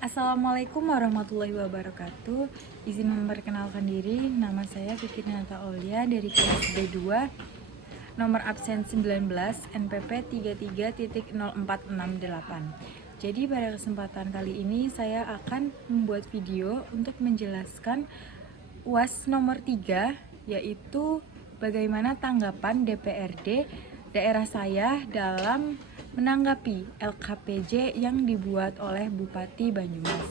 Assalamualaikum warahmatullahi wabarakatuh. Izin memperkenalkan diri, nama saya Fikrinata Aulia dari kelas B2, nomor absen 19, NPP 33.0468. Jadi pada kesempatan kali ini saya akan membuat video untuk menjelaskan UAS nomor 3, yaitu bagaimana tanggapan DPRD daerah saya dalam menanggapi LKPJ yang dibuat oleh Bupati Banyumas.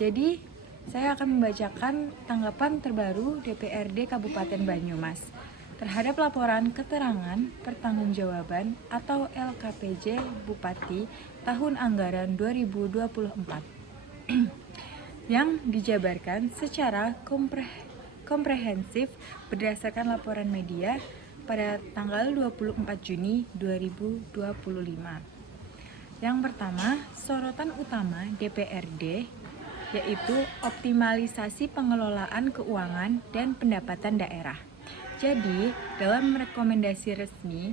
Jadi, saya akan membacakan tanggapan terbaru DPRD Kabupaten Banyumas terhadap laporan keterangan pertanggungjawaban atau LKPJ Bupati tahun anggaran 2024 yang dijabarkan secara komprehensif berdasarkan laporan media pada tanggal 24 Juni 2025. Yang pertama, sorotan utama DPRD yaitu optimalisasi pengelolaan keuangan dan pendapatan daerah. Jadi, dalam rekomendasi resmi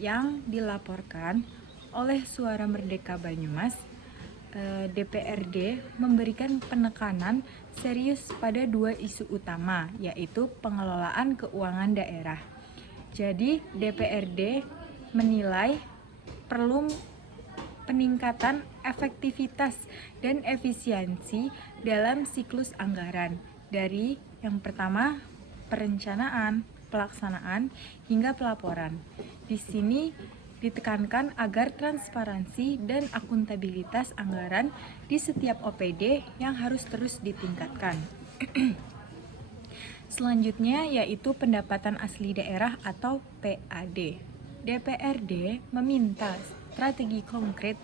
yang dilaporkan oleh Suara Merdeka Banyumas, DPRD memberikan penekanan serius pada dua isu utama, yaitu pengelolaan keuangan daerah. Jadi, DPRD menilai perlu peningkatan efektivitas dan efisiensi dalam siklus anggaran dari yang pertama perencanaan, pelaksanaan, hingga pelaporan. Di sini ditekankan agar transparansi dan akuntabilitas anggaran di setiap OPD yang harus terus ditingkatkan. Selanjutnya yaitu pendapatan asli daerah atau PAD. DPRD meminta strategi konkret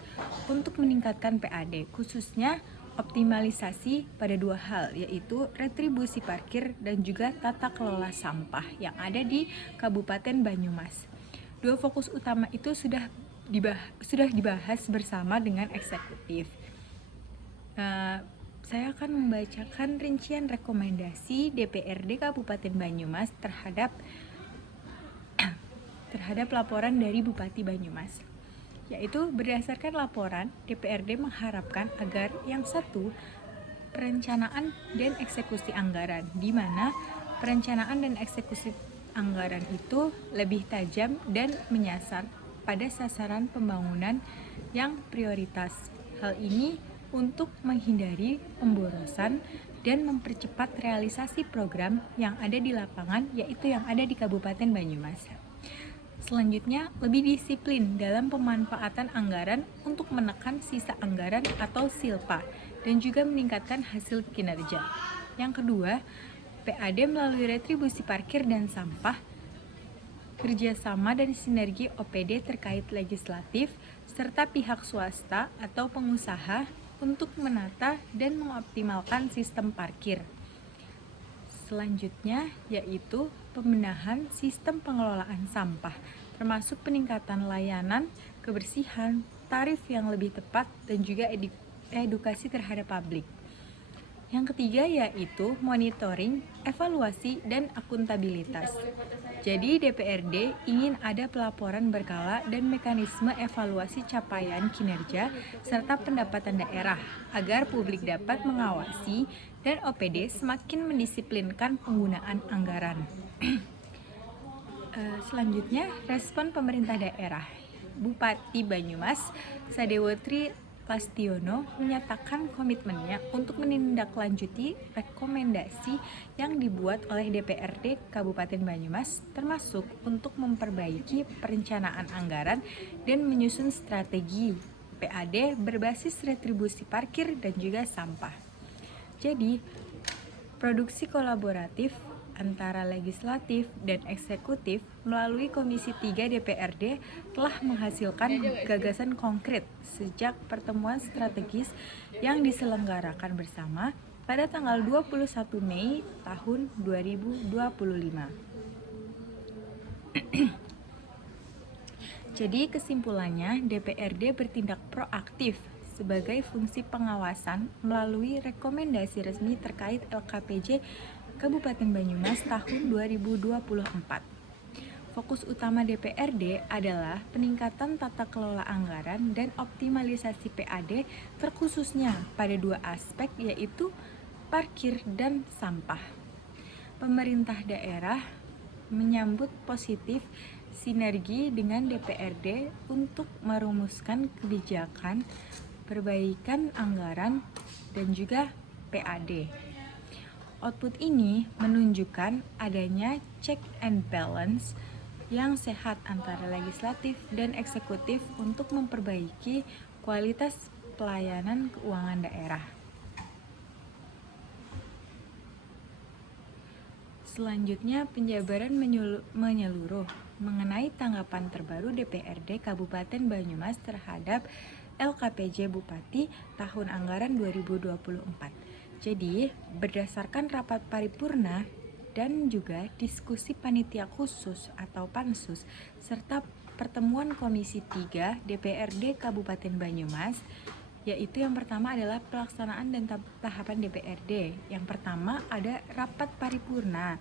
untuk meningkatkan PAD, khususnya optimalisasi pada dua hal, yaitu retribusi parkir dan juga tata kelola sampah yang ada di Kabupaten Banyumas. Dua fokus utama itu sudah dibahas bersama dengan eksekutif. Saya akan membacakan rincian rekomendasi DPRD Kabupaten Banyumas terhadap laporan dari Bupati Banyumas. Yaitu berdasarkan laporan, DPRD mengharapkan agar yang satu, perencanaan dan eksekusi anggaran, di mana perencanaan dan eksekusi anggaran itu lebih tajam dan menyasar pada sasaran pembangunan yang prioritas. Hal ini untuk menghindari pemborosan dan mempercepat realisasi program yang ada di lapangan, yaitu yang ada di Kabupaten Banyumas. Selanjutnya, lebih disiplin dalam pemanfaatan anggaran untuk menekan sisa anggaran atau silpa dan juga meningkatkan hasil kinerja. Yang kedua, PAD melalui retribusi parkir dan sampah, kerjasama dan sinergi OPD terkait legislatif, serta pihak swasta atau pengusaha untuk menata dan mengoptimalkan sistem parkir. Selanjutnya yaitu pembenahan sistem pengelolaan sampah, termasuk peningkatan layanan, kebersihan, tarif yang lebih tepat, dan juga edukasi terhadap publik. Yang ketiga yaitu monitoring, evaluasi, dan akuntabilitas. Jadi DPRD ingin ada pelaporan berkala dan mekanisme evaluasi capaian kinerja serta pendapatan daerah agar publik dapat mengawasi dan OPD semakin mendisiplinkan penggunaan anggaran. Selanjutnya, respon pemerintah daerah. Bupati Banyumas, Sadewotri Lastiono menyatakan komitmennya untuk menindaklanjuti rekomendasi yang dibuat oleh DPRD Kabupaten Banyumas, termasuk untuk memperbaiki perencanaan anggaran dan menyusun strategi PAD berbasis retribusi parkir dan juga sampah. Jadi, produksi kolaboratif antara legislatif dan eksekutif melalui Komisi 3 DPRD telah menghasilkan gagasan konkret sejak pertemuan strategis yang diselenggarakan bersama pada tanggal 21 Mei tahun 2025. Jadi kesimpulannya, DPRD bertindak proaktif sebagai fungsi pengawasan melalui rekomendasi resmi terkait LKPJ Kabupaten Banyumas tahun 2024. Fokus utama DPRD adalah peningkatan tata kelola anggaran dan optimalisasi PAD terkhususnya pada dua aspek yaitu parkir dan sampah. Pemerintah daerah menyambut positif sinergi dengan DPRD untuk merumuskan kebijakan perbaikan anggaran dan juga PAD. Output ini menunjukkan adanya check and balance yang sehat antara legislatif dan eksekutif untuk memperbaiki kualitas pelayanan keuangan daerah. Selanjutnya, penjabaran menyeluruh mengenai tanggapan terbaru DPRD Kabupaten Banyumas terhadap LKPJ Bupati tahun anggaran 2024. Jadi, berdasarkan rapat paripurna dan juga diskusi panitia khusus atau pansus serta pertemuan Komisi 3 DPRD Kabupaten Banyumas, yaitu yang pertama adalah pelaksanaan dan tahapan DPRD. Yang pertama ada rapat paripurna,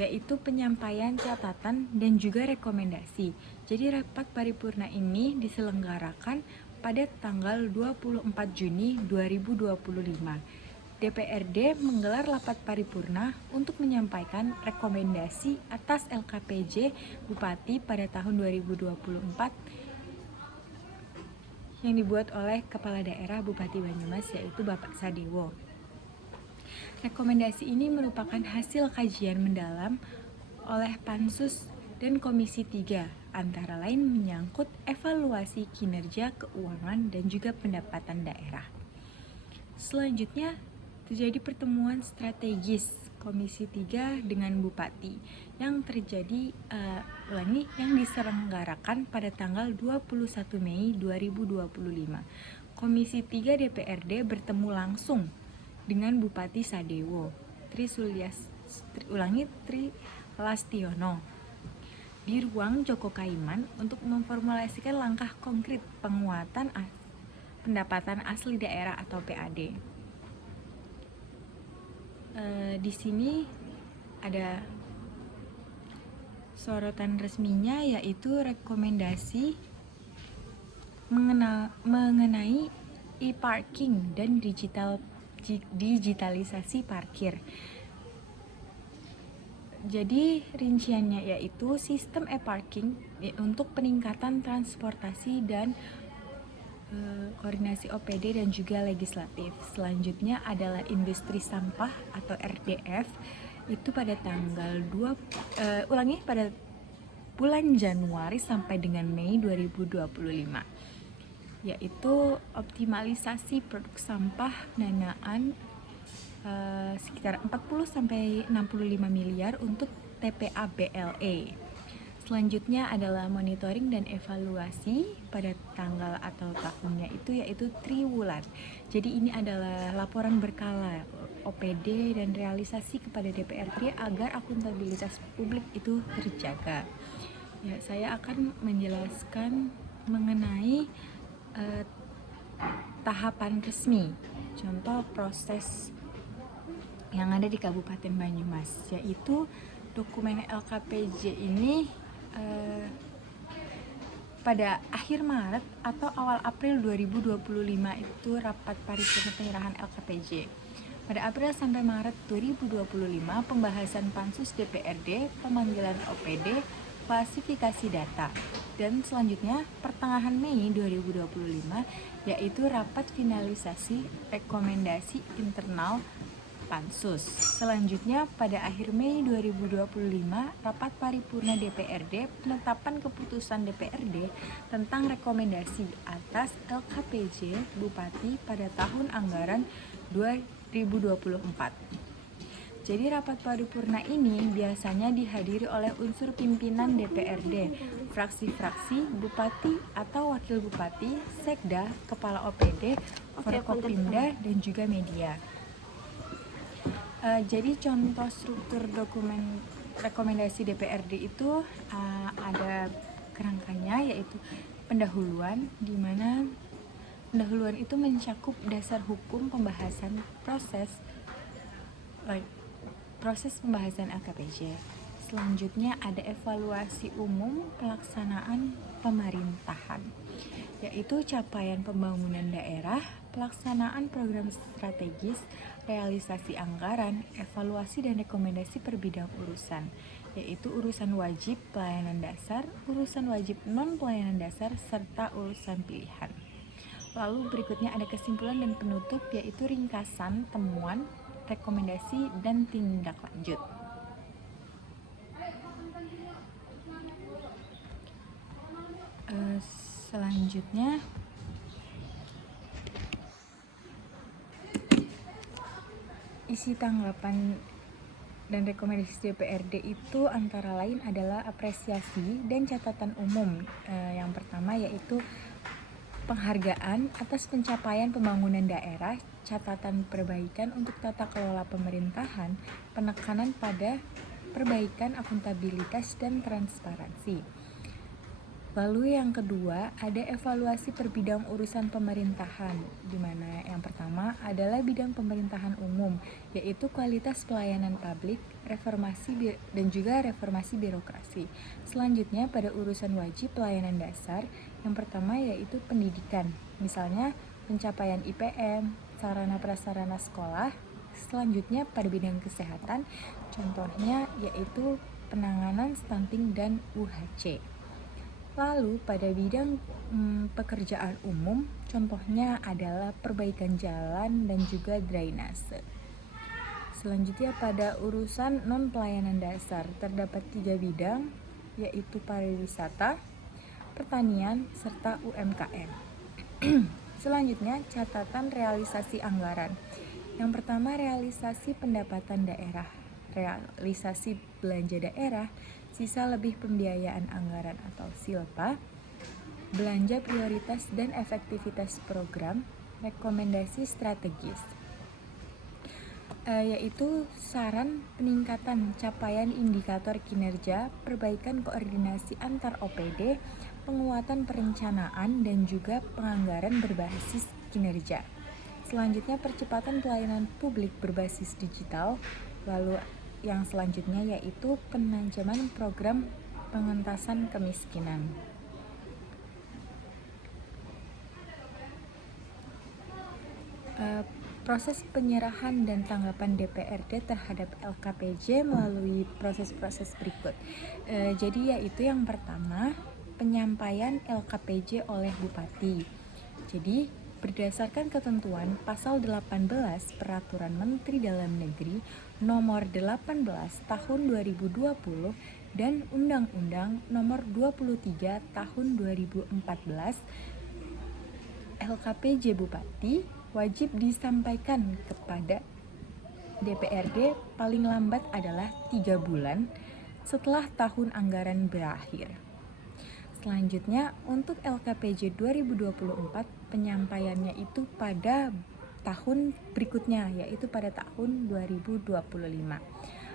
yaitu penyampaian catatan dan juga rekomendasi. Jadi rapat paripurna ini diselenggarakan pada tanggal 24 Juni 2025. DPRD menggelar rapat paripurna untuk menyampaikan rekomendasi atas LKPJ Bupati pada tahun 2024 yang dibuat oleh Kepala Daerah Bupati Banyumas yaitu Bapak Sadewo. Rekomendasi ini merupakan hasil kajian mendalam oleh Pansus dan Komisi 3, antara lain menyangkut evaluasi kinerja keuangan dan juga pendapatan daerah. Selanjutnya, terjadi pertemuan strategis Komisi 3 dengan Bupati yang yang diselenggarakan pada tanggal 21 Mei 2025. Komisi 3 DPRD bertemu langsung dengan Bupati Sadewo, Tri Lastiono di ruang Joko Kaiman untuk memformulasikan langkah konkret penguatan pendapatan asli daerah atau PAD. Di sini ada sorotan resminya yaitu rekomendasi mengenai e-parking dan digitalisasi parkir. Jadi rinciannya yaitu sistem e-parking untuk peningkatan transportasi dan koordinasi OPD dan juga legislatif. Selanjutnya adalah industri sampah atau RDF itu pada tanggal pada bulan Januari sampai dengan Mei 2025, yaitu optimalisasi produk sampah danaan sekitar 40-65 miliar untuk TPA BLE. Selanjutnya adalah monitoring dan evaluasi pada tanggal atau tahunnya itu yaitu triwulan. Jadi ini adalah laporan berkala OPD dan realisasi kepada DPRD agar akuntabilitas publik itu terjaga. Ya, saya akan menjelaskan mengenai tahapan resmi. Contoh proses yang ada di Kabupaten Banyumas, yaitu dokumen LKPJ ini pada akhir Maret atau awal April 2025 itu rapat paripurna penyerahan LKPJ. Pada April sampai Maret 2025 pembahasan Pansus DPRD, pemanggilan OPD, klasifikasi data. Dan selanjutnya pertengahan Mei 2025 yaitu rapat finalisasi rekomendasi internal Pansus. Selanjutnya pada akhir Mei 2025 rapat paripurna DPRD penetapan keputusan DPRD tentang rekomendasi atas LKPJ Bupati pada tahun anggaran 2024. Jadi rapat paripurna ini biasanya dihadiri oleh unsur pimpinan DPRD, fraksi-fraksi, bupati atau wakil bupati, sekda, kepala OPD, Forkopimda dan juga media. Jadi contoh struktur dokumen rekomendasi DPRD itu ada kerangkanya yaitu pendahuluan, di mana pendahuluan itu mencakup dasar hukum proses pembahasan LKPJ. Selanjutnya ada evaluasi umum pelaksanaan pemerintahan, yaitu capaian pembangunan daerah, pelaksanaan program strategis, realisasi anggaran, evaluasi dan rekomendasi per bidang urusan, yaitu urusan wajib pelayanan dasar, urusan wajib non pelayanan dasar, serta urusan pilihan. Lalu berikutnya ada kesimpulan dan penutup, yaitu ringkasan, temuan, rekomendasi, dan tindak lanjut. Selanjutnya isi tanggapan dan rekomendasi DPRD itu antara lain adalah apresiasi dan catatan umum. Yang pertama yaitu penghargaan atas pencapaian pembangunan daerah, catatan perbaikan untuk tata kelola pemerintahan, penekanan pada perbaikan akuntabilitas dan transparansi. Lalu yang kedua, ada evaluasi per bidang urusan pemerintahan, di mana yang pertama adalah bidang pemerintahan umum, yaitu kualitas pelayanan publik, reformasi dan juga reformasi birokrasi. Selanjutnya pada urusan wajib pelayanan dasar, yang pertama yaitu pendidikan, misalnya pencapaian IPM, sarana prasarana sekolah. Selanjutnya pada bidang kesehatan, contohnya yaitu penanganan stunting dan UHC. Lalu pada bidang pekerjaan umum, contohnya adalah perbaikan jalan dan juga drainase. Selanjutnya pada urusan non pelayanan dasar terdapat 3 bidang, yaitu pariwisata, pertanian, serta UMKM. Selanjutnya catatan realisasi anggaran. Yang pertama realisasi pendapatan daerah, realisasi belanja daerah, sisa lebih pembiayaan anggaran atau SILPA, belanja prioritas dan efektivitas program, rekomendasi strategis, yaitu saran peningkatan capaian indikator kinerja, perbaikan koordinasi antar OPD, penguatan perencanaan dan juga penganggaran berbasis kinerja. Selanjutnya percepatan pelayanan publik berbasis digital. Lalu yang selanjutnya yaitu penajaman program pengentasan kemiskinan. Proses penyerahan dan tanggapan DPRD terhadap LKPJ melalui proses-proses berikut. Jadi yaitu yang pertama penyampaian LKPJ oleh Bupati. Jadi berdasarkan ketentuan pasal 18 Peraturan Menteri Dalam Negeri nomor 18 tahun 2020 dan Undang-Undang nomor 23 tahun 2014, LKPJ Bupati wajib disampaikan kepada DPRD paling lambat adalah 3 bulan setelah tahun anggaran berakhir. Selanjutnya, untuk LKPJ 2024, penyampaiannya itu pada tahun berikutnya, yaitu pada tahun 2025.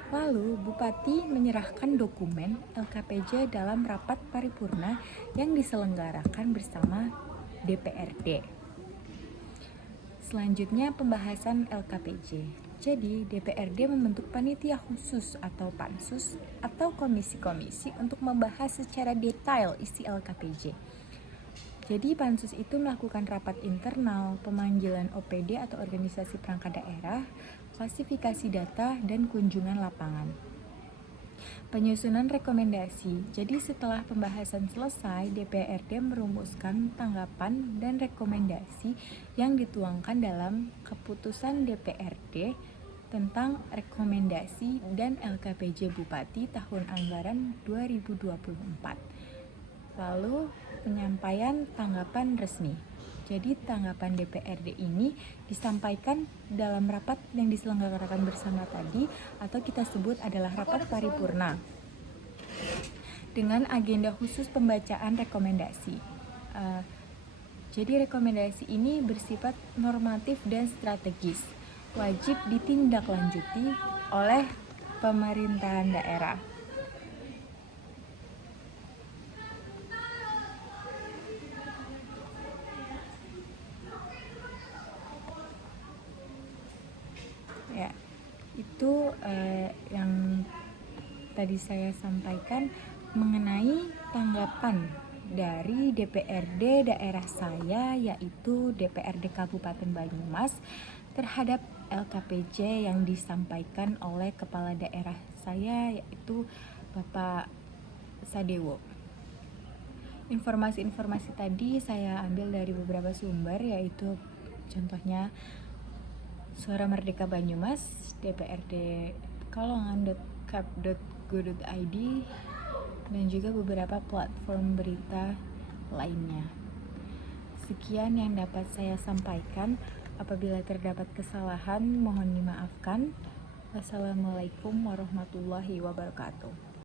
Lalu, Bupati menyerahkan dokumen LKPJ dalam rapat paripurna yang diselenggarakan bersama DPRD. Selanjutnya, pembahasan LKPJ. Jadi, DPRD membentuk panitia khusus atau pansus atau komisi-komisi untuk membahas secara detail isi LKPJ. Jadi, pansus itu melakukan rapat internal, pemanggilan OPD atau organisasi perangkat daerah, klasifikasi data, dan kunjungan lapangan. Penyusunan rekomendasi. Jadi setelah pembahasan selesai, DPRD merumuskan tanggapan dan rekomendasi yang dituangkan dalam keputusan DPRD tentang rekomendasi dan LKPJ Bupati tahun anggaran 2024. Lalu penyampaian tanggapan resmi. Jadi tanggapan DPRD ini disampaikan dalam rapat yang diselenggarakan bersama tadi atau kita sebut adalah rapat paripurna dengan agenda khusus pembacaan rekomendasi. Jadi rekomendasi ini bersifat normatif dan strategis, wajib ditindaklanjuti oleh pemerintahan daerah. Ya, itu yang tadi saya sampaikan mengenai tanggapan dari DPRD daerah saya, yaitu DPRD Kabupaten Banyumas, terhadap LKPJ yang disampaikan oleh kepala daerah saya, yaitu Bapak Sadewo. Informasi-informasi tadi saya ambil dari beberapa sumber, yaitu contohnya Suara Merdeka Banyumas, DPRD kalongan.kap.go.id, dan juga beberapa platform berita lainnya. Sekian yang dapat saya sampaikan. Apabila terdapat kesalahan, mohon dimaafkan. Wassalamualaikum warahmatullahi wabarakatuh.